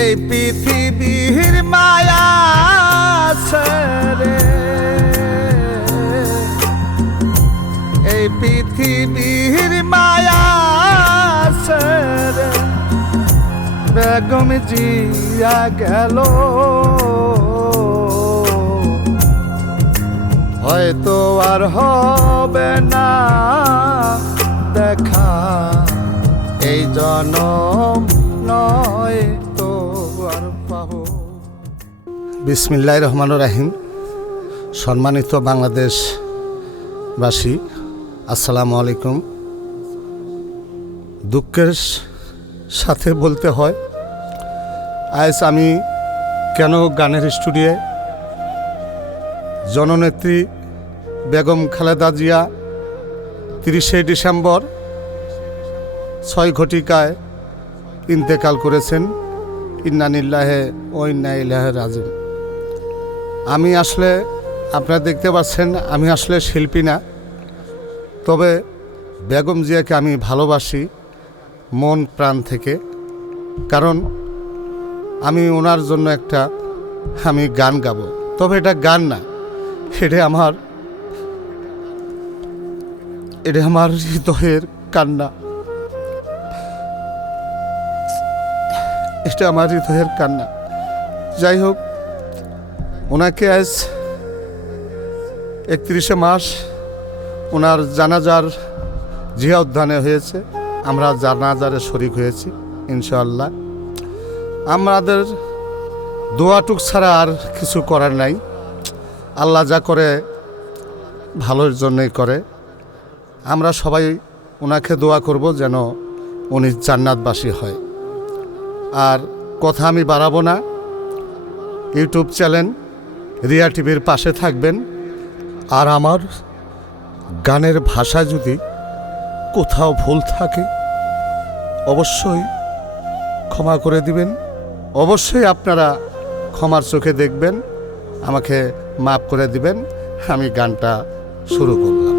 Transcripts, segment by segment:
এই পৃথিবীর মায়া ছেড়ে, এই পৃথিবীর মায়া ছেড়ে বেগম জিয়া গেল। হয়তো আর হবে না দেখা, এই জনম নয় তো আর পাবো। বিসমিল্লাহির রহমানির রহিম। সম্মানিত বাংলাদেশবাসী, আসসালামু আলাইকুম। দুঃখের সাথে বলতে হয়, আজ আমি কেন গানের স্টুডিওয়ে জননেত্রী বেগম খালেদা জিয়া 30শে ডিসেম্বর 6 ঘটিকায় ইন্তেকাল করেছেন। ইন্না লিল্লাহি ওয়া ইন্না ইলাইহি রাজিউন। আমি আসলে আপনারা দেখতে পাচ্ছেন, আমি আসলে শিল্পী না, তবে বেগম জিয়াকে আমি ভালোবাসি মন প্রাণ থেকে। কারণ আমি ওনার জন্য একটা গান গাবো, তবে এটা গান না, এটা আমার হৃদয়ের কান্না। এটা আমার হৃদয়ের কান্না। যাই হোক, ওনাকে আজ 31শে মার্চ ওনার জানাজার জিয়া উদ্যানে হয়েছে। আমরা জানাজারে শরীক হয়েছি ইনশাআল্লাহ। আমাদের দোয়াটুক ছাড়া আর কিছু করার নাই। আল্লাহ যা করে ভালোর জন্যই করে। আমরা সবাই ওনাকে দোয়া করব যেন উনি জান্নাতবাসী হয়। আর কথা আমি বাড়াবো না। ইউটিউব চ্যানেল রিয়া টিভির পাশে থাকবেন। আর আমার গানের ভাষা যদি কোথাও ভুল থাকে অবশ্যই ক্ষমা করে দিবেন। অবশ্যই আপনারা ক্ষমার চোখে দেখবেন, আমাকে মাফ করে দিবেন। আমি গানটা শুরু করলাম।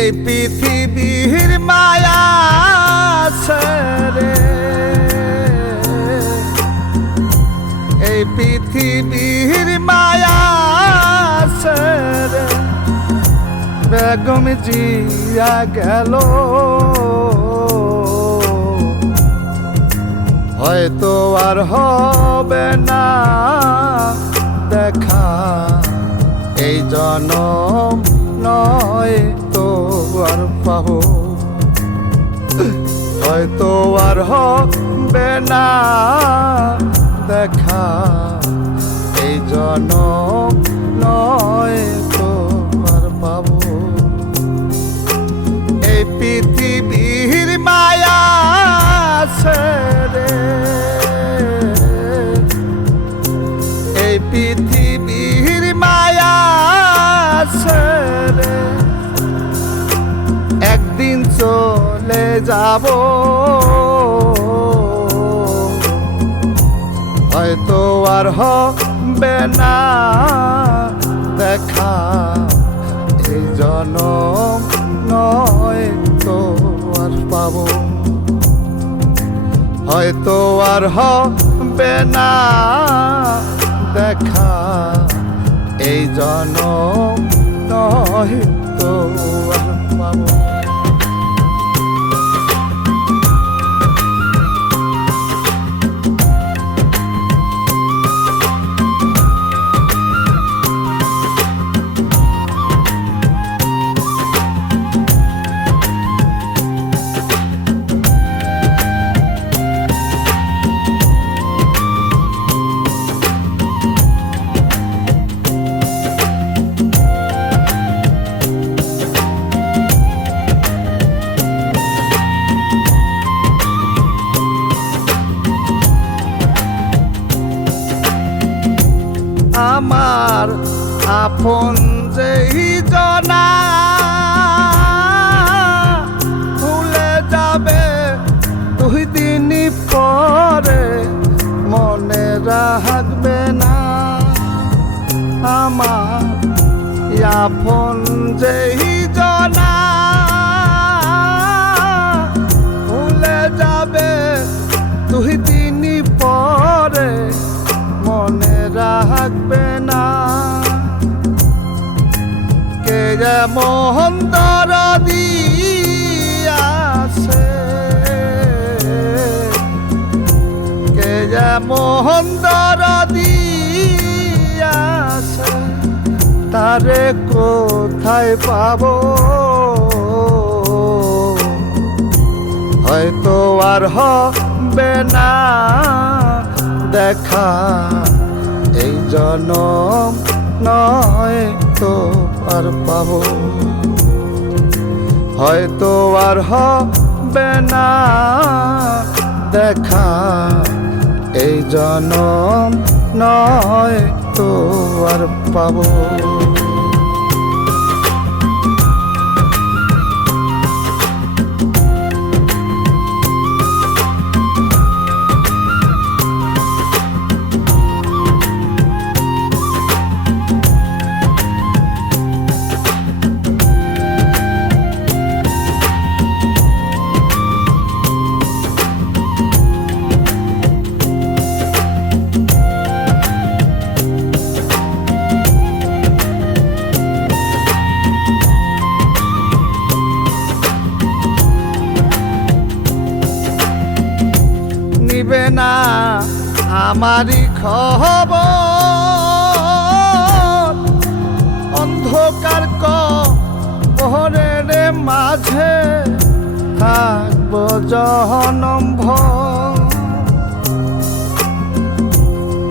এই পৃথিবীর মায়া ছেড়ে, এই পৃথিবীর মায়া ছেড়ে বেগম জিয়া গেল। হয়তো আর হবে না দেখা, এই জনম নয় তো আর পাবো। হয়তো আর হবে না দেখা, এই জনম নয় তো আর পাবো। এই পৃথিবীর মায়া ছেড়ে, এই পৃথিবীর মায়া ছেড়ে একদিন চলে যাব। হয়তো আর হবে না দেখা, এই জনম নয় তো আর পাবো। হয়তো আর হবে না দেখা, এই জনম নয় তো আর পাবো। আমার আপন যেই জনা ভুলে যাবে 2 দিন পরে, মনে রাখবে না আমার আপন যেই জনা ভুলে যাবে 2 দিন পরে, মনে রাখবে না। কে যেমন দরদি আছে, কে যেমন দরদি আছে, তারে কোথায় পাবো? হয়তো আর হবে না দেখা এই জনম, নয় তো আর পাবো। হয়তো আর হবে না দেখা এই জনম, নয় তো আর পাবো। নিবে না আমারই খবর, অন্ধকার কবরের মাঝে থাকবো জনম ভর।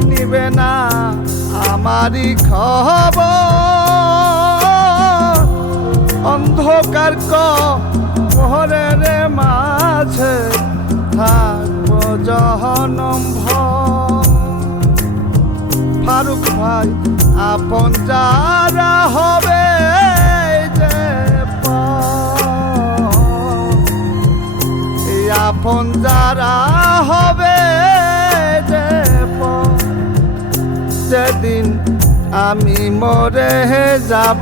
নিবে না আমারই খবর, অন্ধকার কবরের মাঝে থাকবো জনম ভর। ফারুক ভাই আপন যারা হবে যে এই আপন যারা হবে যে যেদিন আমি মরে যাব,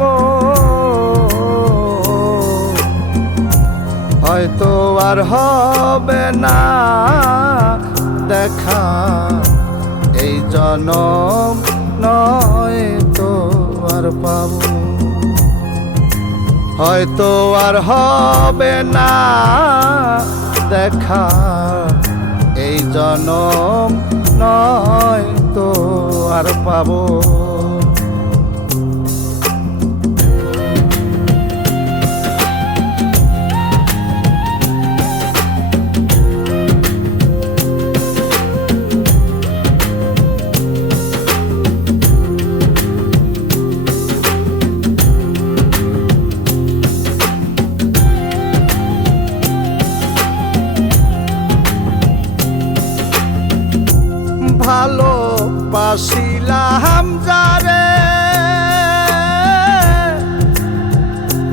হয়তো আর হবে না দেখা এই জনম, নয় তো আর পাবো। হয়তো আর হবে না দেখা এই জনম, নয় তো আর পাবো। ভালোবাসিলাম যারে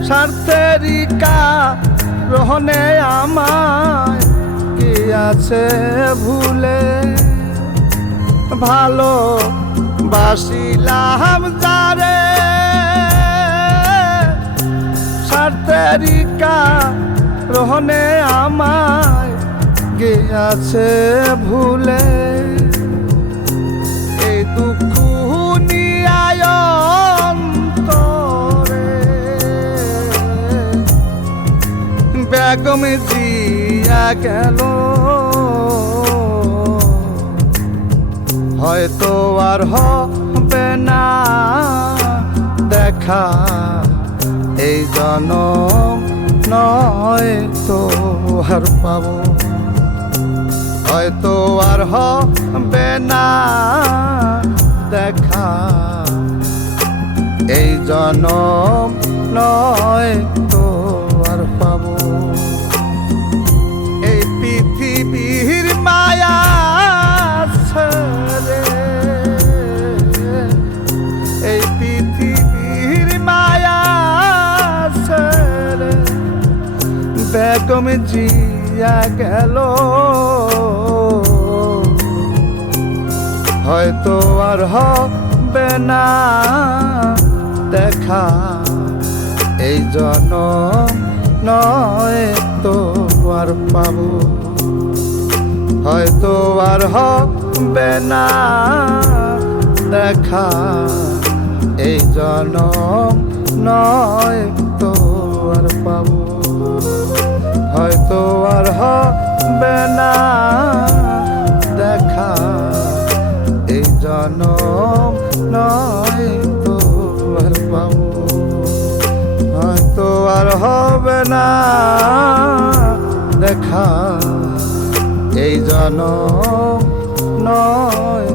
স্বার্থেরই কারণে আমায় কি আছে ভুলে। ভালোবাসিলাম যারে স্বার্থেরই কারণে আমায় গিয়াছে ভুলে। দুঃখ নিয়ায় অন্তরে বেগম জিয়া গেল, হয়তো আর হবে না দেখা এই জনম, নয় তো আর পাবো। হয়তো আর হবে না দেখা এই জনম, নয় তো আর পাবো। এই পৃথিবীর মায়া ছেড়ে এরকম জিয়া গেল হয়তো আর হবে না দেখা, এই জনম নয় তো আর পাবো, হয়তো আর হবে না দেখা, এই জনম নয় তো আর পাবো, হয়তো আর হবে না দেখা, এই জনম নয় তো আর পাবো, হয়তো আর হবে না দেখা, এই জনম নয়